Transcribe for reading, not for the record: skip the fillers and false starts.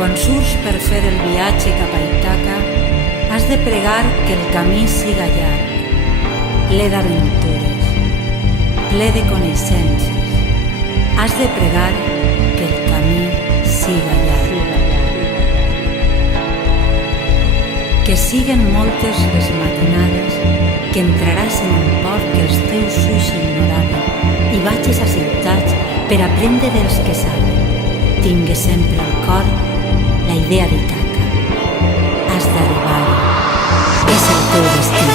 Quan surts per fer el viatge cap a Ítaca, has de pregar que el camí siga llarg, ple d'aventures, ple de coneixences. Has de pregar que el camí siga llarg. Que siguen moltes les matinades que entraràs en un port que els teus ulls ignoraven i vagis a ciutats per aprendre dels que saben. Tingue sempre al cor la idea d'Ítaca. Has d'arribar-hi. És el teu destí.